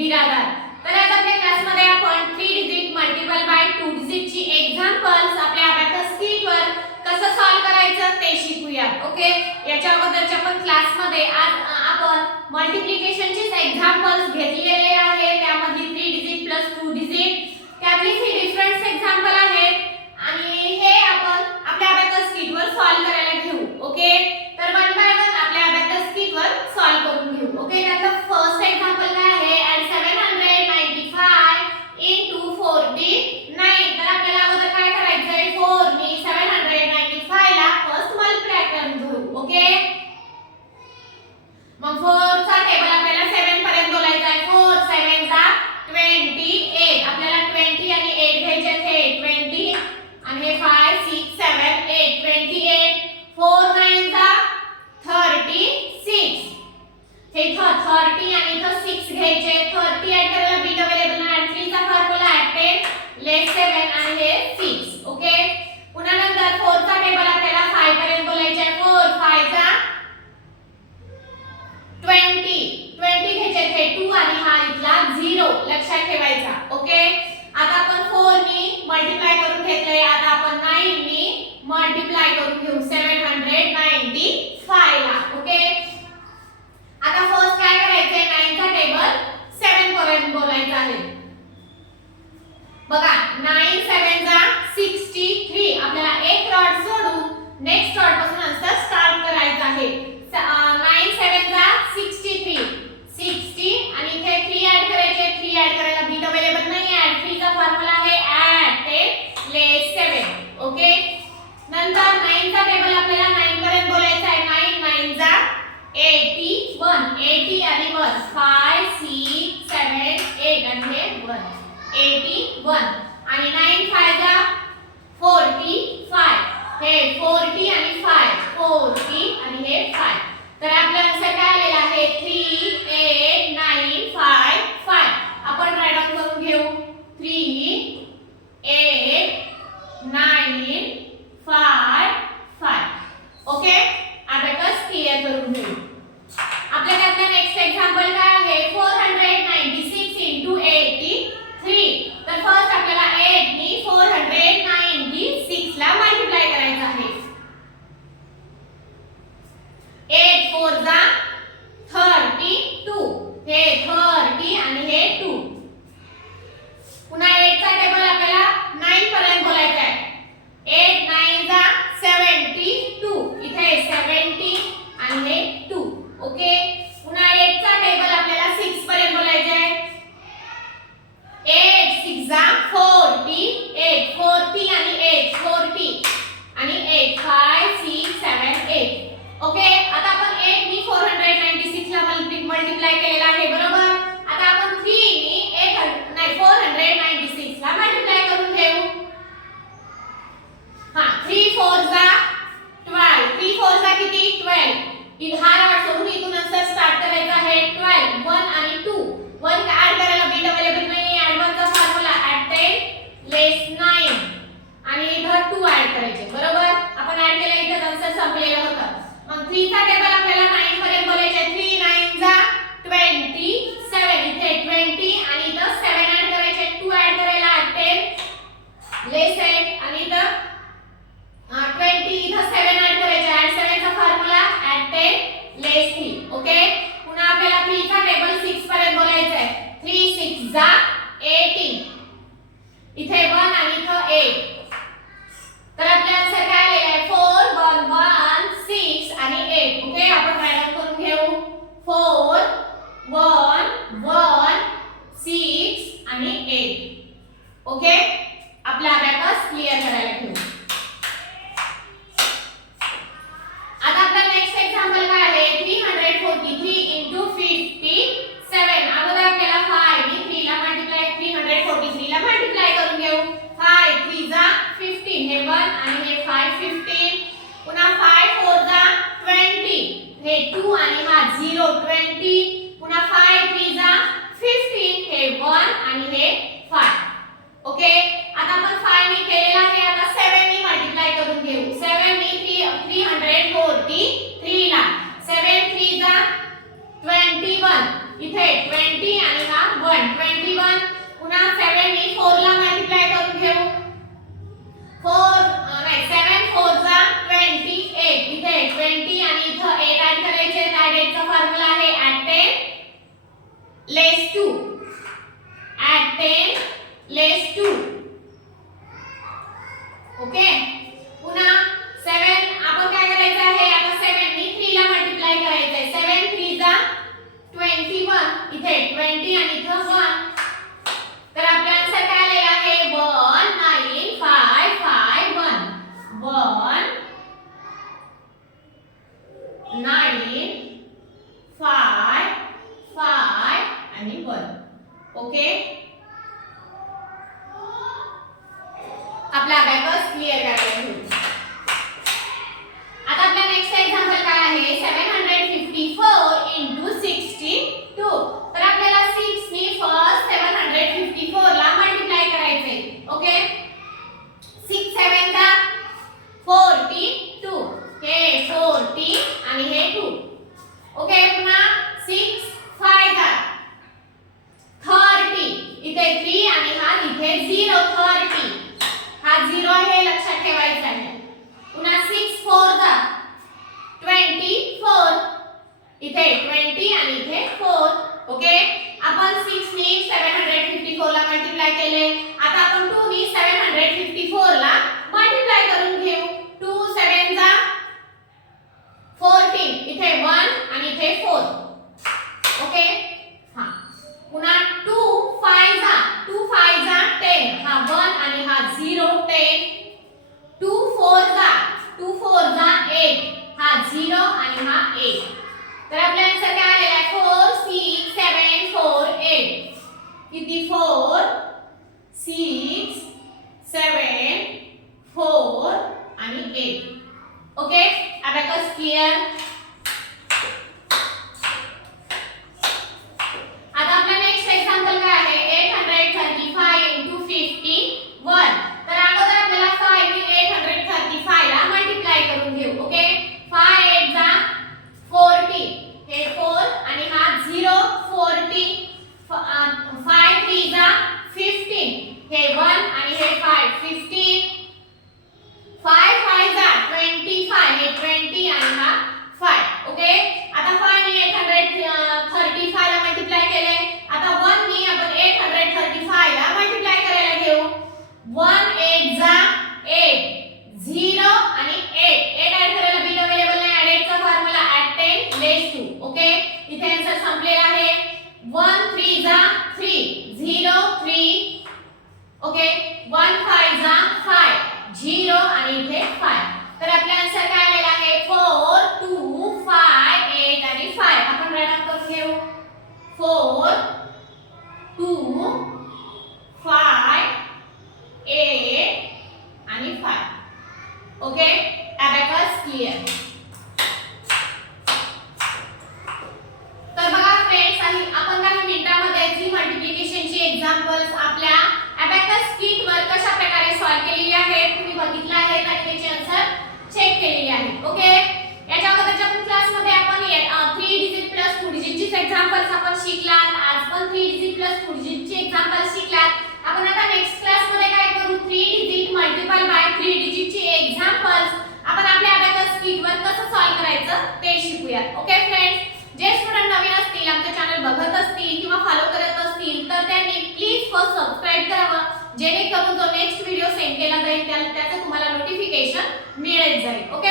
बिरादार. तर आज आपल्या क्लासमध्ये आपण 3 डिजिट मल्टिपल बाय 2 डिजिट ची एक्झाम्पल्स आपल्या अबॅकस शीट वर कसं सॉल्व करायचं ते शिकूयात. ओके, याच्या अगोदरच्या पण क्लासमध्ये आज आपण मल्टिप्लिकेशन चे एक्झाम्पल्स घेतलेले आहे. त्यामध्ये 3 डिजिट प्लस 2 डिजिट त्यातले 3 डिफरंट एक्झाम्पल आहेत आणि हे आपण आपल्या अबॅकस शीट वर सॉल्व करायला घेऊ. ओके, तर वन बाय वन आपल्या अबॅकस शीट वर सॉल्व करून घेऊ. ओके, त्यातलं फर्स्ट एक्झाम्पल काय आहे? add 795 into 49. तर आपल्याला अगोदर काय करायचं आहे? 4 नी 795 ला फर्स्ट मल्टिप्लाय करून घेऊ. ओके, मग 4 चा टेबल आपल्याला 7 पर्यंत बोलायचा आहे. 4 7 चा 28. आपल्याला 20 आणि 8 घ्यायचे आहेत. 20 आणि हे 5 6 7 8 28. 4 9 चा 36. हे 30 आणि इथं 6 घ्यायचे. 30 ऍड करायला बीट अवेलेबल नाही. 3 चा फॉर्म्युला ऍड 10 लेस 7 आणि हे 6. ओके, पुन्हा नंतर 4 चा टेबल आपल्याला 5 पर्यंत बोलायचे आहे. 4 5 चा 20 घ्यायचे. हे 2 आणि हा इथला 0 लक्षात ठेवायचा. ओके, आता आपण 4 नी मल्टिप्लाय करून घेतलंय. आता आपण 9 नी मल्टिप्लाय करून घेऊ 795 ला. ओके, आता फर्स्ट काय करायचंय? 9 चा टेबल 7 पर्यंत बोलायचा आहे. बघा 9 7 चा 63. आपल्याला एक रॉड सोडून नेक्स्ट रॉड पासून आन्सर स्टार्ट करायचा आहे. 9 7 चा 63 60 आणि इथे 3 ऍड करायचे. 3 ऍड करायला बीट अवेलेबल नाही आहे. 3 चा फॉर्म्युला आहे ऍड 10 लेस 7. ओके, नंतर 9 चा टेबल आपल्याला 9 पर्यंत बोलायचा आहे. 9 9 चा 81. 80 आणि 1 5 6 7 8 आणि हे 1 81 आणि 9 5 चा 45. हे 40 आणि 5 40 आणि हे 5. तर आपला आन्सर काय आलेला आहे? 3 8 9 5 5. आपण राईट डाउन करून घेऊ. 3 8 9 5 5. ओके, अबॅकस क्लियर करून घेऊ. आपल्या त्यातला नेक्स्ट एक्झाम्पल काय आहे? 496 into 83. तर फर्स्ट आपल्याला 8 नी 496 ला मल्टिप्लाय करायचं आहे. 8 4 चा 32. हे 30 आणि हे 2. पुन्हा 8 चा टेबल आपल्याला 9 पर्यंत बोलायचा आहे. 8 9 चा 72. इथे 70 आणि हे 2. ओके, पुन्हा 8 चा टेबल आपल्याला 6 पर्यंत बोलायचा आहे. 8 6 चा 48. 40 आणि 8 40 आणि 8 5 6 7 8. ओके, आता आपण 8 नी 496 ला मल्टिप्लाय केलेला आहे. बरोबर, आता आपण 3 नी 496 ला मल्टिप्लाय करून घेऊ. हां, 3 4 चा 12. 3 4 चा किती? 12. हा रॉड सोडून इथून आन्सर स्टार्ट करायचा आहे. 12 1 आणि 2. 1 ऍड करायला बीट अवेलेबल नाही आहे. ऍड 1 चा फॉर्म्युला ऍड 10 लेस 9 आणि इथं 2 ऍड करायचे. बरोबर, आपण ऍड केला इथं आन्सर संपलेलं होतं. मग 3 चा टेबल आपल्याला 9 पर्यंत बोलायचे. 3 9 चा 27. इथे 20 आणि इथं 7 ऍड करायचे. 2 ऍड करायला 10 लेस 8 आणि इथं 20 इथं 7 ऍड करायचे. ऍड 7 चा फॉर्म्युला ऍड 10 लेस 3. ओके, पुन्हा आपल्याला 3 चा टेबल 6 पर्यंत बोलायचं आहे. 3 6 चा 18. इथे 1 आणि इथं 8. तर आपला आन्सर काय आलेला आहे? 4 1 1 6 आणि 8. ओके, आपण राईट डाउन करून घेऊ. 4 1 1 6 आणि 8. ओके, आपला अबॅकस क्लियर करायला घेऊ. आता आपला नेक्स्ट एक्झाम्पल काय आहे? 343 into 57. अगोदर आपल्याला 5 नी 3 ला मल्टिप्लाय 343 ला मल्टिप्लाय करून घेऊ. 5 3 चा 15. हे 1 आणि हे 5 15. पुन्हा 5 4 चा 20. हे 2 आणि हा 0 20. पुन्हा 5 3 चा 15. हे 1 आणि हे 5. ओके, आता आपण 5 नी केलेला आहे. आता 7 नी मल्टिप्लाय करून घेऊ. 7 नी 343 ला 7 3 चा 21. इथे 20 आणि हा 1 21. पुन्हा 7 नी 4 ला मल्टिप्लाय करून घेऊ. 7 4 जा 28. इथे 20 आणि इथं 8 ऍड करायचे. ऍड 8 चा फॉर्म्युला आहे add 10 less 2. add 10 less 2. Okay. पुन्हा 7 आपण काय करायचं आहे, आता 7 नी 3 ला मल्टिप्लाय करायचं आहे. 7 3 जा 21. इथे 20 आणि इथं 1. तर आपला आन्सर काय आलेला आहे 19551. 19551 आणि 1. ओके. आपला अबॅकस क्लियर करायला घेऊ. आता आपला नेक्स्ट एक्झाम्पल काय आहे 754 into 62. तर आपल्याला 6 नी फर्स्ट 754 ला मल्टिप्लाय करायचे. ओके. 6 7 जा 42. हे 40 आणि हे 2. ओके. पुन्हा 6 5 जा 30. इथे 3 आणि हा इथे 0 30. हा 0 आहे, लक्षात ठेवायचं आहे. पुन्हा 6 4 जा 24. इथे 20 आणि इथे 4. ओके. आपण 6 नी 754 ला मल्टिप्लाय केले. आता आपण 2 नी 754 ला मल्टिप्लाय करून घेऊ. 2 7 जा 14. इथे 1 आणि इथे 4. ओके. हा. पुन्हा 2 5 जा 10. हा 1 आणि हा 0 10. 2 4 जा 8. हा 0 आणि हा 8. तर आपला आन्सर काय आलेला आहे 4 6 7 4 8. किती 4 6 7 4 आणि 8. ओके. Abacus clear. आता आपला नेक्स्ट एक्झाम्पल काय आहे 835 into 51. तर अगोदर आपल्याला 5 नी 835 ला मल्टिप्लाय करून घेऊ. ओके. 5 8 जा 40. हे 4 आणि हा 0 40. 5 3 जा 15. हे 1 आणि हे 5 15. 5 5 जा 25. हे 20 आणि हा 5. ओके. आता 5 नी 835 ला मल्टिप्लाय केले. आता 1 नी आपण 835 ला मल्टिप्लाय करायला घेऊ. 1 8 जा 8. 0 आणि 8. 8 ऍड करायला बिट अवेलेबल नाही. ऍड 8 चा फॉर्म्युला add 10 less 2. ओके. इथे आन्सर संपलेला आहे. 1 3 जा 3. 0 3. ओके. 1 5 जा 5. 0 आणि इथे 5. तर आपला आन्सर काय आलेला आहे 4 2 5 8 आणि 5. आपण राईट डाउन करून घेऊ. 4 2 5 8 आणि 5. ओके. Abacus clear. तर बघा फ्रेंड्स, आपण काही मिनिटांमध्ये जी मल्टिप्लिकेशनची एक्झाम्पल्स आपल्या अबॅकस किट वर कशा प्रकारे सॉल्व्ह केलेली आहेत तुम्ही बघितलं आहे आणि त्याचे आन्सर चेक केलेले आहेत. ओके. याच्या अगोदरच्या क्लासमध्ये आपण 3 डिजिट प्लस 2 डिजिटची एक्झाम्पल्स आपण शिकलात. आज पण 3 डिजिट प्लस 2 डिजिटची एक्झाम्पल्स शिकलात. आपण आता नेक्स्ट क्लासमध्ये काय करू 3 डिजिट मल्टिपल बाय 3 डिजिटची एक्झाम्पल्स आपण आपल्या अबॅकस किट वर कसं सॉल्व्ह करायचं ते शिकूया. ओके फ्रेंड्स, जे स्टुडंट नवीन असतील, आमचे चॅनल बघत असतील किंवा फॉलो करत असतील तर त्यांनी प्लीज फर्स्ट सबस्क्राइब करावं, जेणेकरून जो नेक्स्ट व्हिडिओ सेंड केला जाईल त्याचं तुम्हाला नोटिफिकेशन मिळत जाईल. ओके.